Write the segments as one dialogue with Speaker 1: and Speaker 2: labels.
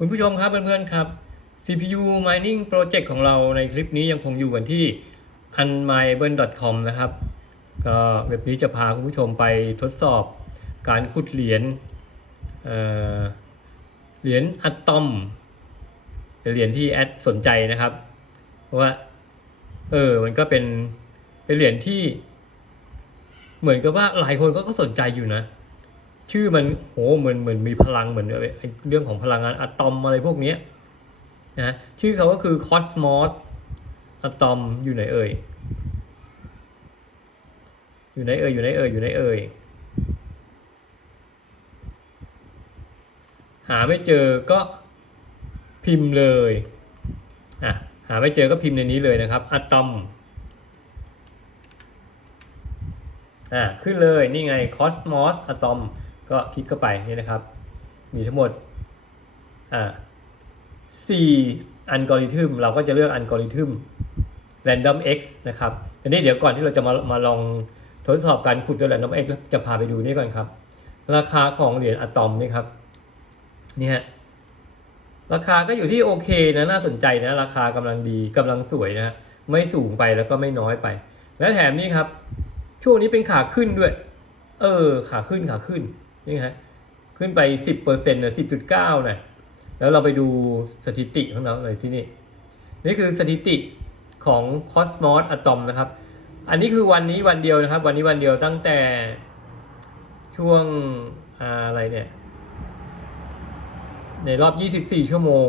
Speaker 1: คุณผู้ชมครับเพื่อนๆครับ CPU Mining Project ของเราในคลิปนี้ยังคงอยู่กันที่ unmineable.com นะครับ ก็เว็บนี้จะพาคุณผู้ชมไปทดสอบการขุดเหรียญเเหรียญอะตอมเหรียญที่แอดสนใจนะครับ เพราะว่าเออมันก็เป็นเป็นเหรียญที่ เหมือนกับว่าหลายคนก็สนใจอยู่นะ ชื่อมันโหเหมือนเหมือนมีพลังเหมือนเรื่องของพลังงานอะตอมอะไรพวกนี้นะชื่อเขาก็คือ Cosmos อะตอมอยู่ไหนเอ่ยอยู่ไหนเอ่ยอยู่ไหนเอ่ยอยู่ไหนเอ่ยหาไม่เจอก็พิมพ์เลยอะหาไม่เจอก็พิมพ์ในนี้เลยนะครับอะตอมอะขึ้นเลยนี่ไง Cosmos Atom ก็คลิกเข้าไปนี่นะครับ มีทั้งหมดอ่าสี่อัลกอริทึมเราก็จะเลือกอัลกอริทึม random x นะครับทีนี้เดี๋ยวก่อนที่เราจะมามาลองทดสอบการขุดด้วย random x จะพาไปดูนี่ก่อนครับ ราคาของเหรียญอะตอมนี่ครับนี่ฮะราคาก็อยู่ที่โอเคนะน่าสนใจนะราคากำลังดีกำลังสวยนะฮะไม่สูงไปแล้วก็ไม่น้อยไป และแถมนี่ครับ ช่วงนี้เป็นขาขึ้นด้วย เออ ขาขึ้นขาขึ้น นี่ฮะขึ้นไปสิบเปอร์เซ็นต์นะสิบจุดเก้านะแล้วเราไปดูสถิติของเราเลยที่นี่ นี่คือสถิติของ Cosmos Atom นะครับ อันนี้คือวันนี้วันเดียวนะครับ วันนี้วันเดียวตั้งแต่ช่วงอะไรเนี่ย ในรอบ 24 ชั่วโมง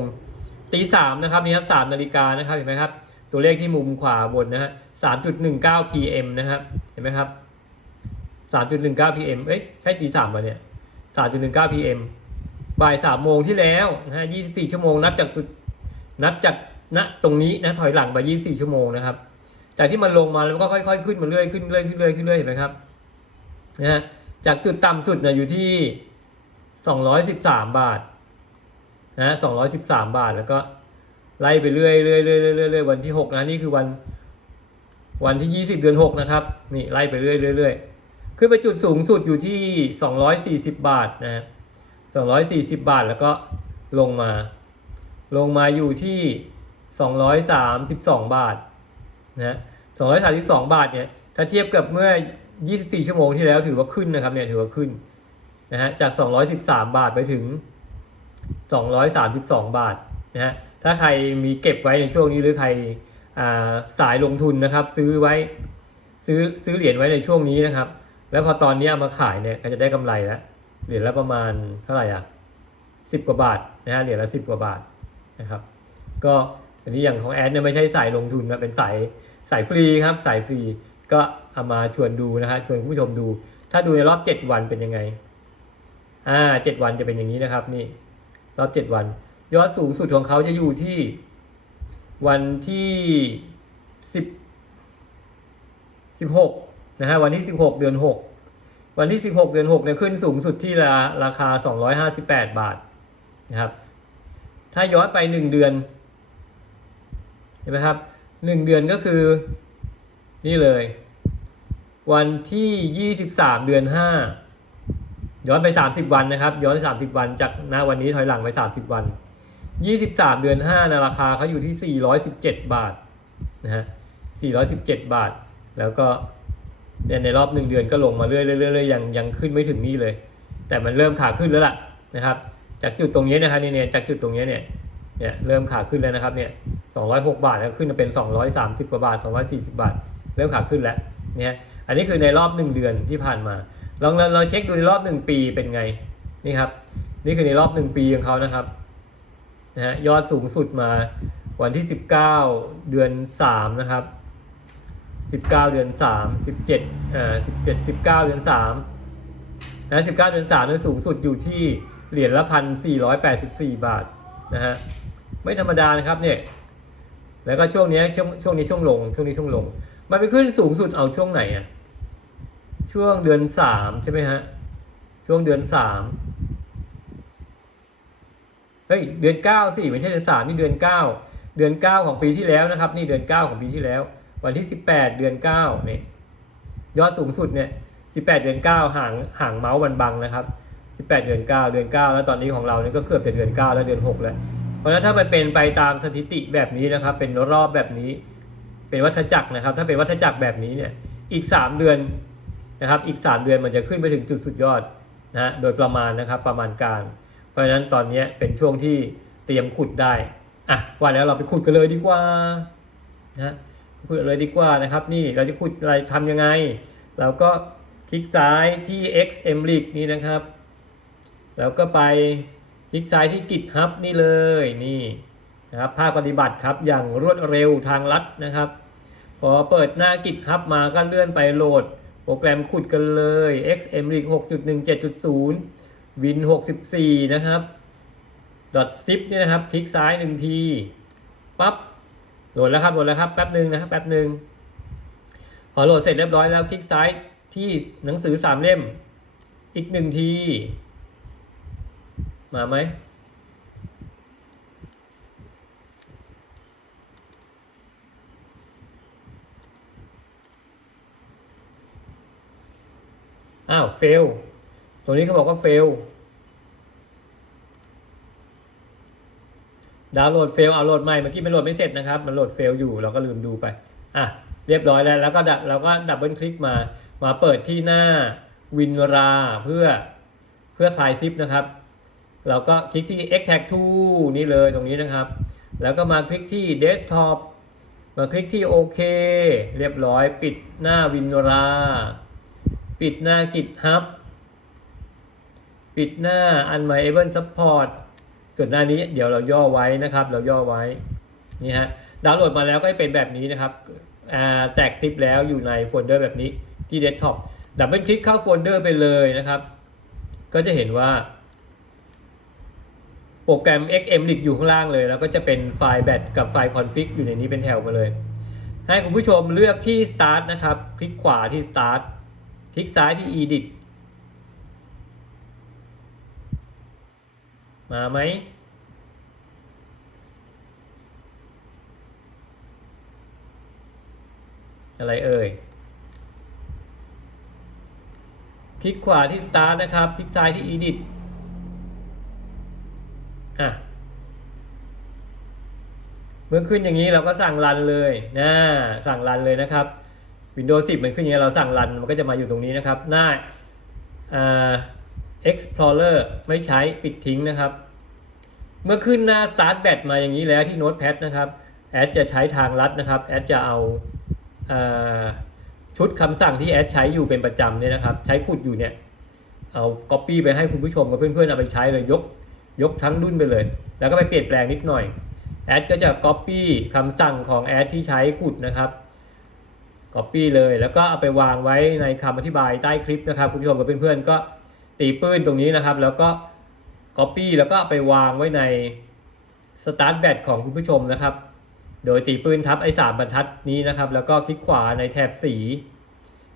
Speaker 1: ตีสามนะครับนี่ครับสามนาฬิกานะครับเห็นไหมครับ ตัวเลขที่มุมขวาบนนะฮะ3.19 pm นะครับเห็นไหมครับ3.19 pm เอ้ยใช่ตีสามป่ะเนี่ย 3.19 pm บ่ายสามโมงที่แล้วนะฮะ24 ชั่วโมงนับจากจุดนับจากณตรงนี้นะถอยหลังไป 24 ชั่วโมงนะครับ จากที่มันลงมาแล้วก็ค่อยๆ ขึ้นมาเรื่อยขึ้นเรื่อยขึ้นเรื่อยขึ้นเรื่อยเห็นไหมครับนะฮะจากจุดต่ำสุดเนี่ยอยู่ที่ 213 บาทนะ213 บาทแล้วก็ไล่ไปเรื่อยเรื่อยเรื่อยเรื่อยเรื่อยวันที่หกนะนี่คือวันวันที่ยี่สิบเดือนหกนะครับ นี่ไล่ไปเรื่อยเรื่อยเรื่อย ขึ้นไปจุดสูงสุดอยู่ที่สองร้อยสี่สิบาทนะสองร้อยสี่สิบาทแล้วก็ลงมา ลงมาอยู่ที่สองร้อยสามสิบสองบาทนะสองร้อยสามสิบสองบาทเนี่ยถ้าเทียบกับเมื่อยี่สิบสี่ชั่วโมงที่แล้วถือว่าขึ้นนะครับเนี่ยถือว่าขึ้นนะฮะจากสองร้อยสิบสามบาทไปถึงสองร้อยสามสิบสองบาทนะฮะถ้าใครมีเก็บไว้ในช่วงนี้หรือใครสายลงทุนนะครับ ซื้อไว้ซื้อซื้อเหรียญไว้ในช่วงนี้นะครับ แล้วพอตอนนี้เอามาขายเนี่ยก็จะได้กำไรแล้วเหรียญละประมาณเท่าไหร่อะสิบกว่าบาทนะฮะเหรียญละสิบกว่าบาทนะครับก็อันนี้อย่างของแอดเนี่ยไม่ใช่สายลงทุนนะเป็นสายสายฟรีครับสายฟรีก็เอามาชวนดูนะฮะชวนผู้ชมดู ถ้าดูในรอบเจ็ดวันเป็นยังไงอ่าเจ็ดวันจะเป็นอย่างนี้นะครับนี่รอบเจ็ดวัน ยอดสูงสุดของเขาจะอยู่ที่วันที่สิบสิบหก นะฮะวันที่สิบหกเดือนหกวันที่สิบหกเดือนหกเนี่ยขึ้นสูงสุดที่ราราคาสองร้อยห้าสิบแปดบาทนะครับ ถ้าย้อนไปหนึ่งเดือนเห็นไหมครับหนึ่งเดือนก็คือนี่เลย วันที่ยี่สิบสามเดือนห้าย้อนไป 30 วันนะครับ ย้อนไป30 วันจากณวันนี้ถอยหลังไป 30 วัน 23 เดือน5นะราคาเขาอยู่ที่ 417 บาทนะฮะ417 บาทแล้วก็ เนี่ยในรอบ1เดือนก็ลงมาเรื่อยๆๆยังยังขึ้นไม่ถึงนี่เลย แต่มันเริ่มขาขึ้นแล้วล่ะนะครับ จากจุดตรงนี้นะครับเนี่ยจากจุดตรงนี้เนี่ยเนี่ยเริ่มขาขึ้นแล้วนะครับเนี่ย206 บาทแล้วขึ้นมาเป็น 230 กว่าบาท 240 บาท เริ่มขาขึ้นแล้วเนี่ยอันนี้คือในรอบ 1 เดือนที่ผ่านมาลองเราเราเช็คดูในรอบหนึ่งปีเป็นไงนี่ครับ นี่คือในรอบหนึ่งปีของเขานะครับนะฮะยอดสูงสุดมาวันที่สิบเก้าเดือนสามนะครับ สิบเก้าเดือนสามสิบเจ็ดอ่าสิบเจ็ดสิบเก้าเดือนสามนะสิบเก้าเดือนสามนั้นสูงสุดอยู่ที่เหรียญละพันสี่ร้อยแปดสิบสี่บาทนะฮะ ไม่ธรรมดานะครับเนี่ย แล้วก็ช่วงนี้ช่วงช่วงนี้ช่วงลง ช่วงนี้ช่วงลง มันไปขึ้นสูงสุดเอาช่วงไหนอะช่วงเดือนสามใช่ไหมฮะ ช่วงเดือนสามเฮ้ย เดือนเก้าสิไม่ใช่เดือนสามนี่เดือนเก้าเดือนเก้าของปีที่แล้วนะครับ นี่เดือนเก้าของปีที่แล้ว วันที่สิบแปดเดือนเก้าเนี่ยยอดสูงสุดเนี่ยสิบแปดเดือนเก้าห่างห่างเมาส์มันบังนะครับ 18 เดือน 9 เดือน 9 แล้วตอนนี้ของเราเนี่ยก็เกือบจะเดือน 9 แล้วเดือน 6 แล้ว เพราะฉะนั้นถ้ามันเป็นไปตามสถิติแบบนี้นะครับ เป็นรอบแบบนี้ เป็นวัฏจักรนะครับ ถ้าเป็นวัฏจักรแบบนี้เนี่ยอีก 3 เดือนนะครับ อีก 3 เดือนมันจะขึ้นไปถึงจุดสุดยอดนะฮะโดยประมาณนะครับประมาณการ เพราะฉะนั้นตอนนี้เป็นช่วงที่เตรียมขุดได้อะว่าแล้วเราไปขุดกันเลยดีกว่านะ ฮะขุดเลยดีกว่านะครับ นี่เราจะขุดอะไรทำยังไง เราก็คลิกซ้ายที่ XM l e a g นี่นะครับ แล้วก็ไปคลิกซ้ายที่ GitHub นี่เลยนี่นะครับภาคปฏิบัติครับอย่างรวดเร็วทางลัดนะครับ พอเปิดหน้า GitHub มาก็เลื่อนไปโหลด โปรแกรมขุดกันเลย XM l e a g 6.17.0 Win 64 นะครับ .zip เนี่ยนะครับ คลิกซ้ายหนึ่งทีปั๊บ โหลดแล้วครับโหลดแล้วครับแป๊บหนึ่งนะครับแป๊บหนึ่งพอโหลดเสร็จเรียบร้อยแล้วคลิกซ้ายที่หนังสือสามเล่ม อีกหนึ่งที มาไหมอ้าวเฟลตรงนี้เขาบอกว่าเฟล ดาวน์โหลดเฟลเอาโหลดใหม่เมื่อกี้มันโหลดไม่เสร็จนะครับ มันโหลดเฟลอยู่เราก็ลืมดูไปอะเรียบร้อยแล้วแล้วก็ดับเราก็ดับเบิลคลิกมามาเปิดที่หน้าวินราเพื่อเพื่อคลายซิปนะครับ เราก็คลิกที่ extract to นี่เลยตรงนี้นะครับ แล้วก็มาคลิกที่ desktop มาคลิกที่โอเคเรียบร้อยปิดหน้าวินรา ปิดหน้า GitHub ปิดหน้า Unmyable Support ส่วนหน้านี้เดี๋ยวเราย่อไว้นะครับ เราย่อไว้นี่ฮะดาวน์โหลดมาแล้วก็จะเป็นแบบนี้นะครับแตกซิปแล้วอยู่ในโฟลเดอร์แบบนี้ที่เดสก์ท็อปดับเบิลคลิกเข้าโฟลเดอร์ไปเลยนะครับ ก็จะเห็นว่าโปรแกรม XMLIT อยู่ข้างล่างเลย แล้วก็จะเป็นไฟล์แบตกับไฟล์ config อยู่ในนี้เป็นแถวมาเลย ให้คุณผู้ชมเลือกที่ start นะครับ คลิกขวาที่ start คลิกซ้ายที่ edit มาไหมอะไรเอ่ย คลิกขวาที่ start นะครับ คลิกซ้ายที่ edit อะ เมื่อขึ้นอย่างนี้เราก็สั่งรันเลยนะสั่งรันเลยนะครับ Windows 10 มันขึ้นอย่างนี้เราสั่งรัน มันก็จะมาอยู่ตรงนี้นะครับ หน้าอ่า Explorer ไม่ใช้ปิดทิ้งนะครับ เมื่อขึ้นหน้า Start Bat มาอย่างนี้แล้วที่ Notepad นะครับแอดจะใช้ทางลัดนะครับแอดจะเอาอาชุดคำสั่งที่แอดใช้อยู่เป็นประจำเนี่ยนะครับ ใช้ขุดอยู่เนี่ยเอา Copy ไปให้คุณผู้ชมกับเพื่อนๆเอาไปใช้เลยยกยกทั้งรุ่นไปเลย แล้วก็ไปเปลี่ยนแปลงนิดหน่อยแอดก็จะ Copy คำสั่งของแอดที่ใช้ขุดนะครับ Copy เลยแล้วก็เอาไปวางไว้ในคำอธิบายใต้คลิปนะครับ คุณผู้ชมกับเพื่อนๆก็ ตีปื้นตรงนี้นะครับ แล้วก็ Copy แล้วก็ไปวางไว้ใน Start Batch ของคุณผู้ชมนะครับ โดยตีปืนทับไอ้สามบรรทัดนี้นะครับ แล้วก็คลิกขวาในแถบสี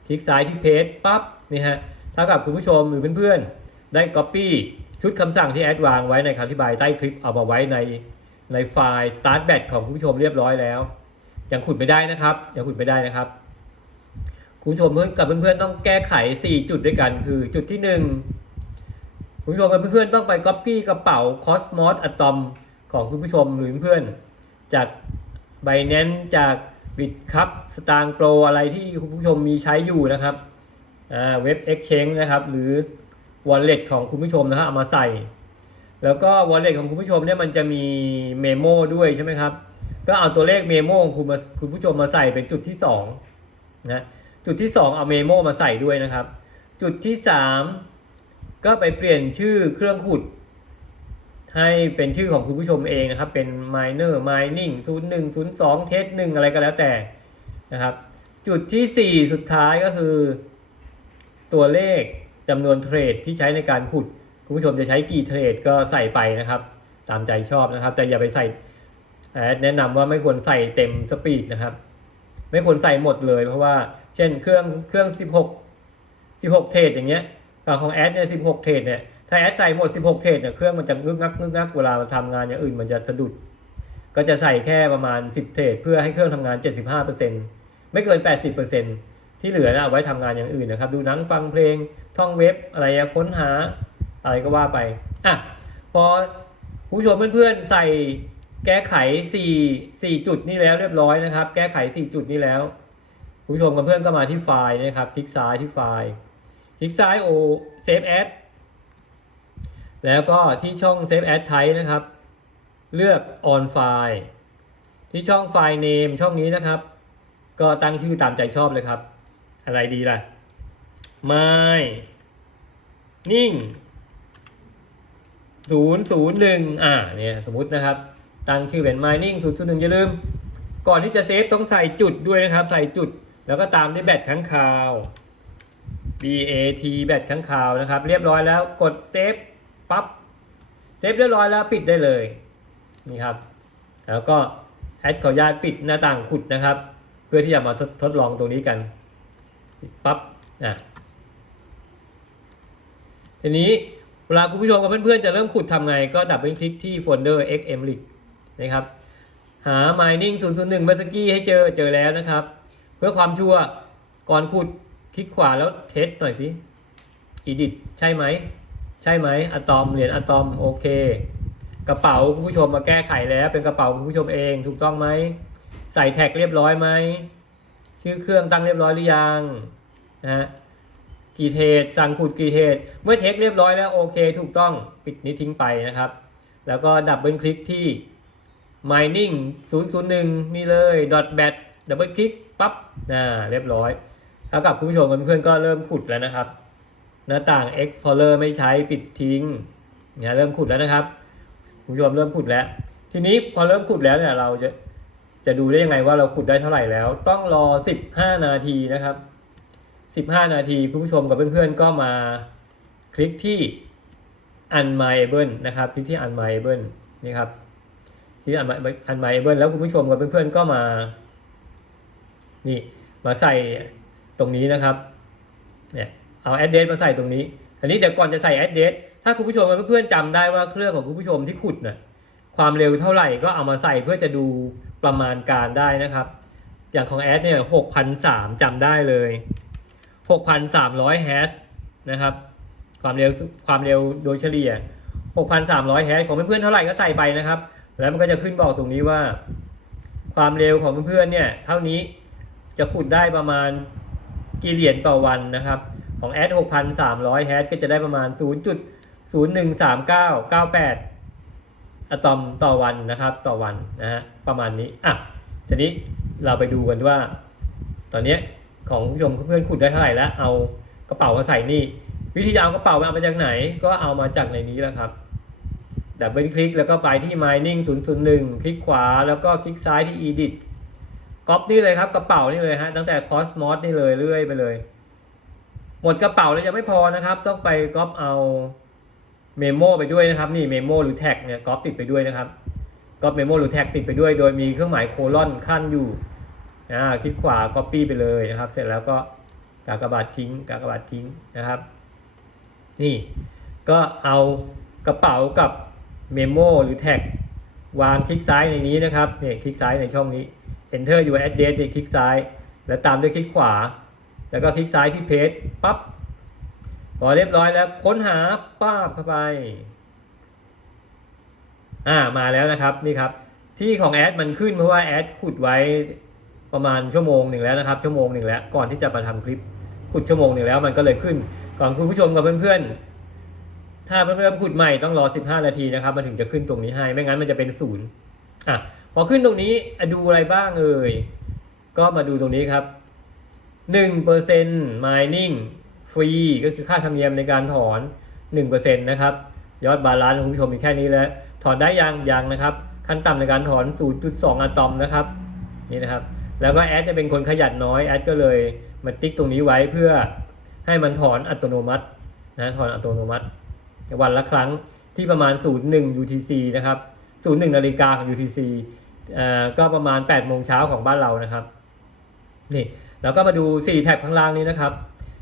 Speaker 1: คลิกซ้ายที่เพจปั๊บนี่ฮะเท่ากับคุณผู้ชมหรือเพื่อนๆ ได้ Copy ชุดคำสั่งที่แอดวางไว้ในคำอธิบายใต้คลิปเอามาไว้ในในไฟล์ Start Batch ของคุณผู้ชมเรียบร้อยแล้ว ยังขุดไม่ได้นะครับยังขุดไม่ได้นะครับ คุณผู้ชมเพื่อนกับเพื่อนๆต้องแก้ไข 4 จุดด้วยกัน คือจุดที่ 1 คุณผู้ชมกับเพื่อนๆต้องไป Copy กระเป๋า Cosmos Atom ของคุณผู้ชมหรือเพื่อนๆจาก b i n a n c e จากบิตครับสตางโปรอะไรที่คุณผู้ชมมีใช้อยู่นะครับเว็บ Exchange นะครับ หรือ Wallet ของคุณผู้ชมนะครับเอามาใส่ แล้วก็ Wallet ของคุณผู้ชมเนี่ยมันจะมีเมโมด้วยใช่ไหมครับ ก็เอาตัวเลขเมโมของคุณมาคุณผู้ชมมาใส่เป็นจุดที่2นะจุดที่ 2 เอาเมโมมาใส่ด้วยนะครับ จุดที่ 3 ก็ไปเปลี่ยนชื่อเครื่องขุด ให้เป็นชื่อของคุณผู้ชมเองนะครับ เป็น miner mining 01 02 test 1อะไรก็แล้วแต่นะครับ จุดที่ 4 สุดท้ายก็คือ ตัวเลขจำนวนเทรดที่ใช้ในการขุด คุณผู้ชมจะใช้กี่เทรดก็ใส่ไปนะครับ ตามใจชอบนะครับ แต่อย่าไปใส่แนะนำว่าไม่ควรใส่เต็มสปีดนะครับ ไม่ควรใส่หมดเลยเพราะว่า เช่นเครื่องเครื่อง 16 16 เทรดอย่างเงี้ย ของแอดเนี่ย16เทรดเนี่ยถ้าแอดใส่หมด16เทรดเนี่ยเครื่องมันจะงึกงักงึกงักเวลามาทำงานอย่างอื่นมันจะสะดุด ก็จะใส่แค่ประมาณ10เทรดเพื่อให้เครื่องทำงาน75%ไม่เกิน80%ที่เหลือนะเอาไว้ทำงานอย่างอื่นนะครับ ดูหนังฟังเพลงท่องเว็บอะไรอะค้นหาอะไรก็ว่าไปอะพอผู้ชมเพื่อนๆใส่แก้ไข4 4จุดนี่แล้วเรียบร้อยนะครับ แก้ไข 4 จุดนี้แล้ว ผู้ชมกับเพื่อนก็มาที่ไฟล์นะครับ คลิกซ้ายที่ไฟล์ คลิกซ้ายโอ Save As แล้วก็ที่ช่อง Save As Type นะครับ เลือก On File ที่ช่องไฟล์ Name ช่องนี้นะครับ ก็ตั้งชื่อตามใจชอบเลยครับ อะไรดีล่ะ My นิ่งศูนย์ศูนย์หนึ่งอ่าเนี่ยสมมตินะครับ ตั้งชื่อเป็น mining ศูนย์ศูนย์หนึ่งอย่าลืม ก่อนที่จะเซฟต้องใส่จุดด้วยนะครับ ใส่จุด แล้วก็ตามด้วยแบตค้างคาว BAT แบตค้างคาวนะครับ เรียบร้อยแล้วกดเซฟปั๊บเซฟเรียบร้อยแล้วปิดได้เลยนี่ครับ แล้วก็แอดขออนุญาตปิดหน้าต่างขุดนะครับ เพื่อที่จะมาทดทดลองตรงนี้กันปั๊บอะทีนี้เวลาคุณผู้ชมกับเพื่อนๆ จะเริ่มขุดทำไงก็ดับเบิลคลิกที่โฟลเดอร์ xmlink นะครับ หา mining 001เมื่อสกี้ให้เจอเจอแล้วนะครับ เพื่อความชัวร์ก่อนขุด คลิกขวาแล้วเทสหน่อยสิ edit ใช่ไหม ใช่ไหมอะตอมเหรียญอะตอมโอเค กระเป๋าคุณผู้ชมมาแก้ไขแล้ว เป็นกระเป๋าคุณผู้ชมเองถูกต้องไหม ใส่แท็กเรียบร้อยไหม ชื่อเครื่องตั้งเรียบร้อยหรือยังนะกี่เทรดสั่งขุดกี่เทรดเมื่อเช็คเรียบร้อยแล้วโอเค ถูกต้องปิดนี้ทิ้งไปนะครับ แล้วก็ดับเบิลคลิกที่ mining 001 นี่เลย .bat ดับเบิลคลิกปั๊บน่าเรียบร้อย เท่ากับคุณผู้ชมกับเพื่อนๆก็เริ่มขุดแล้วนะครับ หน้าต่าง explorer ไม่ใช้ปิดทิ้งเนี่ยเริ่มขุดแล้วนะครับคุณผู้ชมเริ่มขุดแล้ว ทีนี้พอเริ่มขุดแล้วเนี่ยเราจะจะดูได้ยังไงว่าเราขุดได้เท่าไหร่แล้ว ต้องรอ 15 นาทีนะครับ 15 นาทีคุณผู้ชมกับเพื่อนๆก็มาคลิกที่ unmyable นะครับคลิกที่ unmyable นี่ครับที่อันอันไมเบิลแล้วคุณผู้ชมกับเพื่อนๆก็มา นี่ มาใส่ ตรงนี้นะครับเนี่ยเอา address มาใส่ตรงนี้อันนี้เดี๋ยวก่อนจะใส่ address ถ้าคุณผู้ชมเพื่อนๆจำได้ว่าเครื่องของคุณผู้ชมที่ขุดน่ะความเร็วเท่าไหร่ก็เอามาใส่เพื่อจะดูประมาณการได้นะครับ อย่างของแอดเนี่ยหกพันสามจำได้เลยหกพันสามร้อยแฮชนะครับ ความเร็วความเร็วโดยเฉลี่ยหกพันสามร้อยแฮชของเพื่อนๆเท่าไหร่ก็ใส่ไปนะครับ แล้วมันก็จะขึ้นบอกตรงนี้ว่า ความเร็วของเพื่อนๆเนี่ยเท่านี้จะขุดได้ประมาณ กี่เหรียญต่อวันนะครับ ของแอด6,300แฮชก็จะได้ประมาณ0.013998อะตอมต่อวันนะครับต่อวันนะฮะประมาณนี้อะทีนี้เราไปดูกันว่า ตอนนี้ของผู้ชมเพื่อนขุดได้เท่าไหร่แล้ว เอากระเป๋ามาใส่นี่ วิธีเอากระเป๋ามาเอามาจากไหน ก็เอามาจากในนี้แหละครับดับเบิลคลิกแล้วก็ไปที่ mining 001 คลิกขวาแล้วก็คลิกซ้ายที่ edit ก๊อปนี่เลยครับกระเป๋านี่เลยฮะตั้งแต่ cosmos นี่เลยเรื่อยไปเลย หมดกระเป๋าแล้วยังไม่พอนะครับ ต้องไปก๊อปเอาเมโมไปด้วยนะครับนี่เมโมหรือแท็กเนี่ยก๊อปติดไปด้วยนะครับก๊อปเมโมหรือแท็กติดไปด้วย โดยมีเครื่องหมายโคลอนขั้นอยู่อ่าคลิกขวา copy ไปเลยนะครับ เสร็จแล้วก็กากบาททิ้งกากบาททิ้งนะครับ นี่ก็เอากระเป๋ากับเมโมหรือแท็กวางคลิกซ้ายในนี้นะครับเนี่ยคลิกซ้ายในช่องนี้ Enter your address เนี่ยคลิกซ้าย แล้วตามด้วยคลิกขวา แล้วก็คลิกซ้ายที่ Paste ปั๊บพอเรียบร้อยแล้วค้นหาป้าบเข้าไป อ่ามาแล้วนะครับนี่ครับ ที่ของแอดมันขึ้นเพราะว่าแอดขุดไว้ประมาณชั่วโมงหนึ่งแล้วนะครับ ชั่วโมงหนึ่งแล้วก่อนที่จะมาทำคลิปขุดชั่วโมงหนึ่งแล้วมันก็เลยขึ้น ก่อนคุณผู้ชมกับเพื่อนๆ ถ้าเพื่อนๆขุดใหม่ต้องรอ 15 นาทีนะครับ มันถึงจะขึ้นตรงนี้ให้ ไม่งั้นมันจะเป็นศูนย์อะ พอขึ้นตรงนี้ดูอะไรบ้างเอ่ย ก็มาดูตรงนี้ครับ1% mining ฟรีก็คือค่าธรรมเนียมในการถอน 1%นะครับ ยอดบาลานซ์ของคุณผู้ชมมีแค่นี้แล้ว ถอนได้ยังยังนะครับ ขั้นต่ำในการถอน 0.2 อะตอมนะครับนี่นะครับ แล้วก็แอดจะเป็นคนขยันน้อย แอดก็เลยมาติ๊กตรงนี้ไว้เพื่อให้มันถอนอัตโนมัตินะถอนอัตโนมัติ วันละครั้งที่ประมาณ 01 UTC นะครับ 01 นาฬิกาของ UTC ก็ประมาณ8โมงเช้าของบ้านเรานะครับนี่แล้วก็มาดู 4 แท็บข้างล่างนี้นะครับ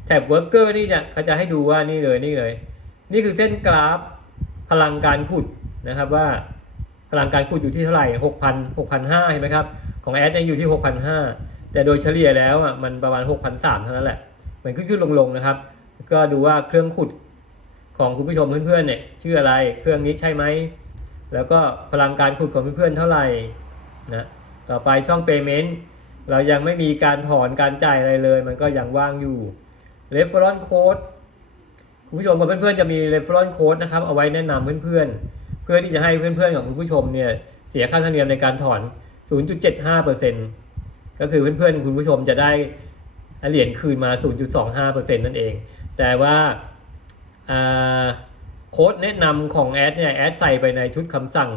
Speaker 1: แท็บ Worker นี่จะเขาจะให้ดูว่านี่เลยนี่เลย นี่คือเส้นกราฟพลังการขุดนะครับว่าพลังการขุดอยู่ที่เท่าไหร่6,000 6,500เห็นไหมครับ ของแอดยังอยู่ที่ 6,500 แต่โดยเฉลี่ยแล้วอะมันประมาณ 6,300เท่านั้นแหละมันขึ้นขึ้นลงลงๆนะครับ ก็ดูว่าเครื่องขุดของคุณผู้ชมเพื่อนๆเนี่ยชื่ออะไรเครื่องนี้ใช่ไหมแล้วก็พลังการขุดของเพื่อนๆเท่าไหร่ นะต่อไปช่อง payment เรายังไม่มีการถอนการจ่ายอะไรเลย มันก็ยังว่างอยู่ reference code คุณผู้ชมกับเพื่อนๆจะมี reference code นะครับเอาไว้แนะนำเพื่อนๆ เพื่อที่จะให้เพื่อนๆของคุณผู้ชมเนี่ยเสียค่าธรรมเนียมในการถอน 0.75%ก็คือเพื่อนๆ คุณผู้ชมจะได้เหรียญคืนมา 0.25%นั่นเอง แต่ว่าอ่าโค้ดแนะนำของแอดเนี่ยแอดใส่ไปในชุดคำสั่ง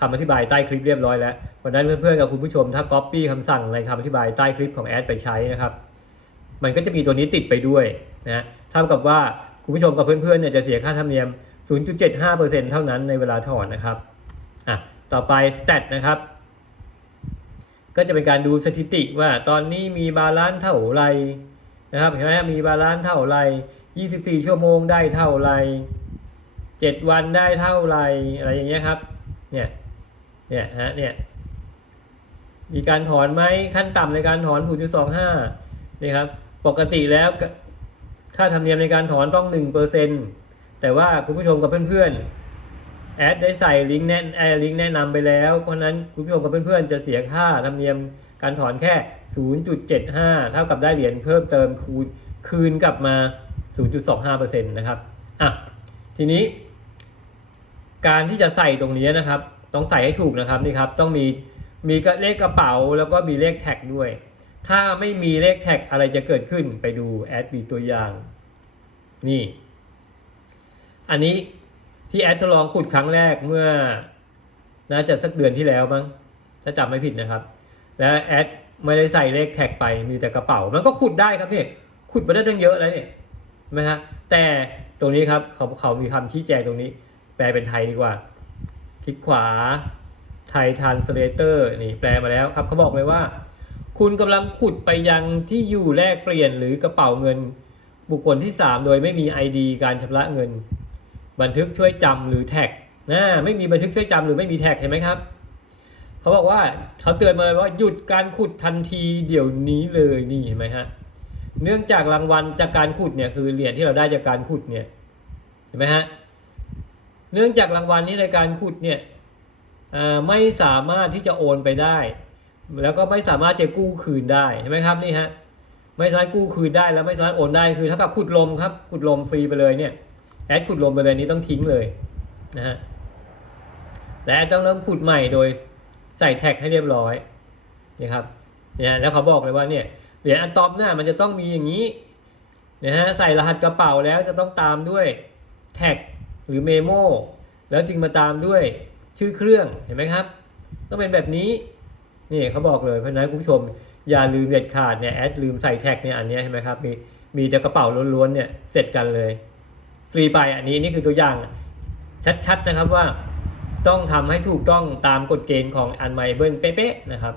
Speaker 1: คำอธิบายใต้คลิปเรียบร้อยแล้วเพราะฉะนั้นเพื่อนๆกับคุณผู้ชมถ้า copy คำสั่งในคำอธิบายใต้คลิปของแอดไปใช้นะครับ มันก็จะมีตัวนี้ติดไปด้วยนะเท่ากับว่าคุณผู้ชมกับเพื่อนๆเนี่ยจะเสียค่าธรรมเนียม 0.75%เท่านั้นในเวลาถอนนะครับอะต่อไป stat นะครับ ก็จะเป็นการดูสถิติว่าตอนนี้มีบาลานซ์เท่าไรนะครับเห็นไหมมีบาลานซ์เท่าไร 24 ชั่วโมงได้เท่าไร 7 วันได้เท่าไรอะไรอย่างเงี้ยครับเนี่ย เนี่ยฮะเนี่ยมีการถอนไหมขั้นต่ำในการถอน 0.25นี่ครับ ปกติแล้วค่าธรรมเนียมในการถอนต้อง 1%แต่ว่าคุณผู้ชมกับเพื่อนๆแอดได้ใส่ลิงก์แนะแอลิงก์แนะนำไปแล้ว เพราะฉะนั้นคุณผู้ชมกับเพื่อนๆจะเสียค่าธรรมเนียมการถอนแค่ 0.75 เท่ากับได้เหรียญเพิ่มเติมคูณคืนกลับมา 0.25%นะครับอะทีนี้ การที่จะใส่ตรงนี้นะครับ ต้องใส่ให้ถูกนะครับนี่ครับต้องมีมีเลขกระเป๋าแล้วก็มีเลขแท็กด้วย ถ้าไม่มีเลขแท็กอะไรจะเกิดขึ้นไปดูแอดมีตัวอย่าง นี่ อันนี้ที่แอดทดลองขุดครั้งแรกเมื่อ น่าจะสักเดือนที่แล้วมั้งถ้าจำไม่ผิดนะครับ แล้วแอดไม่ได้ใส่เลขแท็กไปมีแต่กระเป๋า มันก็ขุดได้ครับเนี่ยขุดไปได้ตั้งเยอะแล้วเนี่ยนไหมฮะแต่ตรงนี้ครับเขาเขามีคำชี้แจงตรงนี้ แปลเป็นไทยดีกว่า ลิกขวาไทยทานสเลเตอร์นี่แปลมาแล้วครับเขาบอกเลยว่า คุณกำลังขุดไปยังที่อยู่แลกเปลี่ยนหรือกระเป๋าเงิน บุคคลที่ 3 โดยไม่มี ID การชำระเงิน บันทึกช่วยจำหรือแท็กนะไม่มีบันทึกช่วยจำหรือไม่มีแท็กเห็นไหมครับเขาบอกว่าเขาเตือนมาเลยว่าหยุดการขุดทันทีเดี๋ยวนี้เลยนี่เห็นไหมฮะเนื่องจากรางวัลจากการขุดเนี่ยคือเหรียญที่เราได้จากการขุดเนี่ยเห็นไหมฮะ เนื่องจากรางวัลนี้ในการขุดเนี่ยไม่สามารถที่จะโอนไปได้ แล้วก็ไม่สามารถจะกู้คืนได้เห็นไหมครับนี่ฮะไม่สามารถกู้คืนได้แล้วไม่สามารถโอนได้คือเท่ากับขุดลมครับขุดลมฟรีไปเลยเนี่ยแอดขุดลมไปเลยนี้ต้องทิ้งเลยนะฮะและต้องเริ่มขุดใหม่โดยใส่แท็กให้เรียบร้อยนี่ครับเนี่ยแล้วเขาบอกเลยว่าเนี่ยเหรียญอะตอมเนี่ยมันจะต้องมีอย่างนี้นะฮะใส่รหัสกระเป๋าแล้วจะต้องตามด้วยแท็ก หรือเมโมแล้วจึงมาตามด้วยชื่อเครื่องเห็นไหมครับ ต้องเป็นแบบนี้นี่เขาบอกเลยเพราะนั้นคุณผู้ชมอย่าลืมเด็ดขาดเนี่ยแอดลืมใส่แท็กเนี่ยอันนี้เห็นไหมครับมีมีแต่กระเป๋าล้วนๆเนี่ยเสร็จกันเลยฟรีไปอันนี้นี่คือตัวอย่างชัดๆนะครับว่าต้องทำให้ถูกต้องตามกฎเกณฑ์ของอันไมเบิลเป๊ะๆนะครับ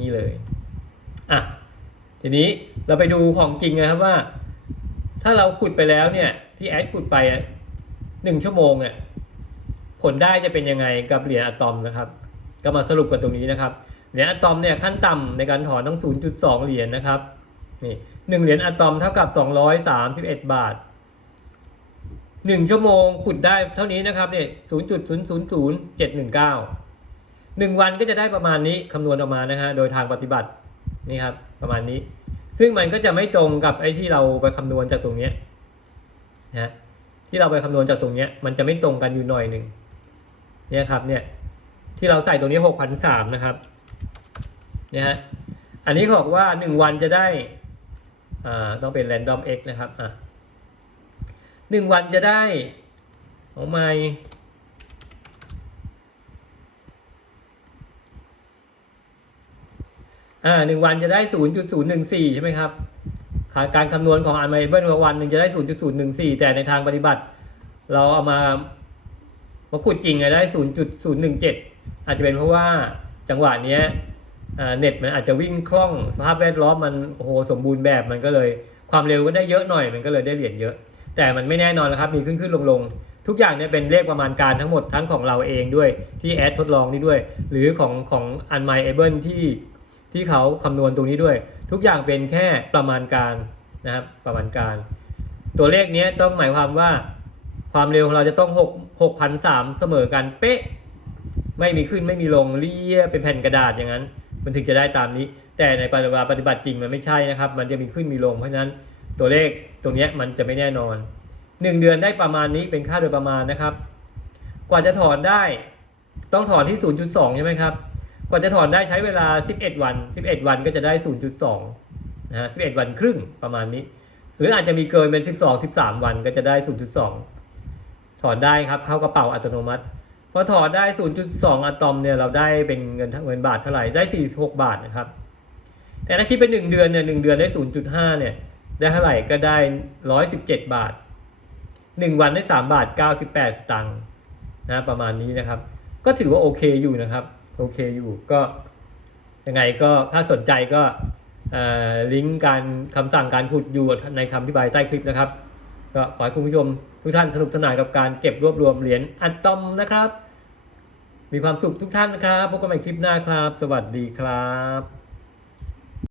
Speaker 1: นี่เลยอะทีนี้เราไปดูของจริงนะครับว่า ถ้าเราขุดไปแล้วเนี่ยที่แอดขุดไป หนึ่งชั่วโมงเนี่ยผลได้จะเป็นยังไงกับเหรียญอะตอมนะครับ ก็มาสรุปกันตรงนี้นะครับเหรียญอะตอมเนี่ยขั้นต่ำในการถอนต้อง 0.2 เหรียญนะครับนี่หนึ่งเหรียญอะตอมเท่ากับ 231 บาทหนึ่งชั่วโมงขุดได้เท่านี้นะครับเนี่ย0.000719หนึ่งวันก็จะได้ประมาณนี้คำนวณออกมานะฮะโดยทางปฏิบัตินี่ครับประมาณนี้ ซึ่งมันก็จะไม่ตรงกับไอ้ที่เราไปคำนวณจากตรงนี้นะ ที่เราไปคำนวณจากตรงเนี้ยมันจะไม่ตรงกันอยู่หน่อยหนึ่งเนี่ยครับเนี่ยที่เราใส่ตรงนี้หกพันสามนะครับเนี่ยฮะอันนี้บอกว่าหนึ่งวันจะได้อ่าต้องเป็น random x นะครับอะหนึ่งวันจะได้ของไม่อ่าหนึ่งวันจะได้ศูนย์จุดศูนย์หนึ่งสี่ใช่ไหมครับ การคำนวณของอันไมเบิลวันหนึ่งจะได้ 0.014 แต่ในทางปฏิบัติ เราเอามามาขุดจริงได้ 0.017 อาจจะเป็นเพราะว่าจังหวะนี้เน็ตมันอาจจะวิ่งคล่องสภาพแวดล้อมมันโอ้โหสมบูรณ์แบบมันก็เลยความเร็วก็ได้เยอะหน่อยมันก็เลยได้เหรียญเยอะ แต่มันไม่แน่นอนนะครับมีขึ้นขึ้นลงลงทุกอย่างเนี่ยเป็นเลขประมาณการทั้งหมดทั้งของเราเองด้วยที่แอดทดลองนี่ด้วย หรือของของอันไมเอเบิลที่ ที่เขาคำนวณตรงนี้ด้วย ทุกอย่างเป็นแค่ประมาณการนะครับประมาณการ ตัวเลขนี้ต้องหมายความว่าความเร็วของเราจะต้องหกหกพันสามเสมอกันเป๊ะ ไม่มีขึ้นไม่มีลงเรียบเป็นแผ่นกระดาษอย่างนั้น มันถึงจะได้ตามนี้ แต่ในปฏิบัติปฏิบัติจริงมันไม่ใช่นะครับ มันจะมีขึ้นมีลงเพราะฉะนั้นตัวเลขตรงนี้มันจะไม่แน่นอนหนึ่งเดือนได้ประมาณนี้เป็นค่าโดยประมาณนะครับ กว่าจะถอนได้ ต้องถอนที่ 0.2 ใช่ไหมครับ กว่าจะถอนได้ใช้เวลา 11 วัน 11 วันก็จะได้ 0.2นะฮะ11 วันครึ่งประมาณนี้ หรืออาจจะมีเกินเป็น 12 13 วันก็จะได้ 0.2 ถอนได้ครับเข้ากระเป๋าอัตโนมัติพอถอนได้ 0.2 อะตอมเนี่ยเราได้เป็นเงินเงินบาทเท่าไหร่ได้ 46 บาทนะครับ แต่ถ้าคิดเป็น 1 เดือนเนี่ย1เดือนได้ 0.5 เนี่ยได้เท่าไหร่ก็ได้ 117 บาท 1 วันได้ 3 บาท 98 สตางค์นะประมาณนี้นะครับ ก็ถือว่าโอเคอยู่นะครับ โอเคอยู่ก็ยังไงก็ถ้าสนใจก็ลิงก์การคำสั่งการพูดอยู่ในคำอธิบายใต้คลิปนะครับ ก็ขอให้คุณผู้ชมทุกท่านสนุกสนานกับการเก็บรวบรวมเหรียญอัตตอมนะครับ มีความสุขทุกท่านนะครับพบกันใหม่คลิปหน้าครับ สวัสดีครับ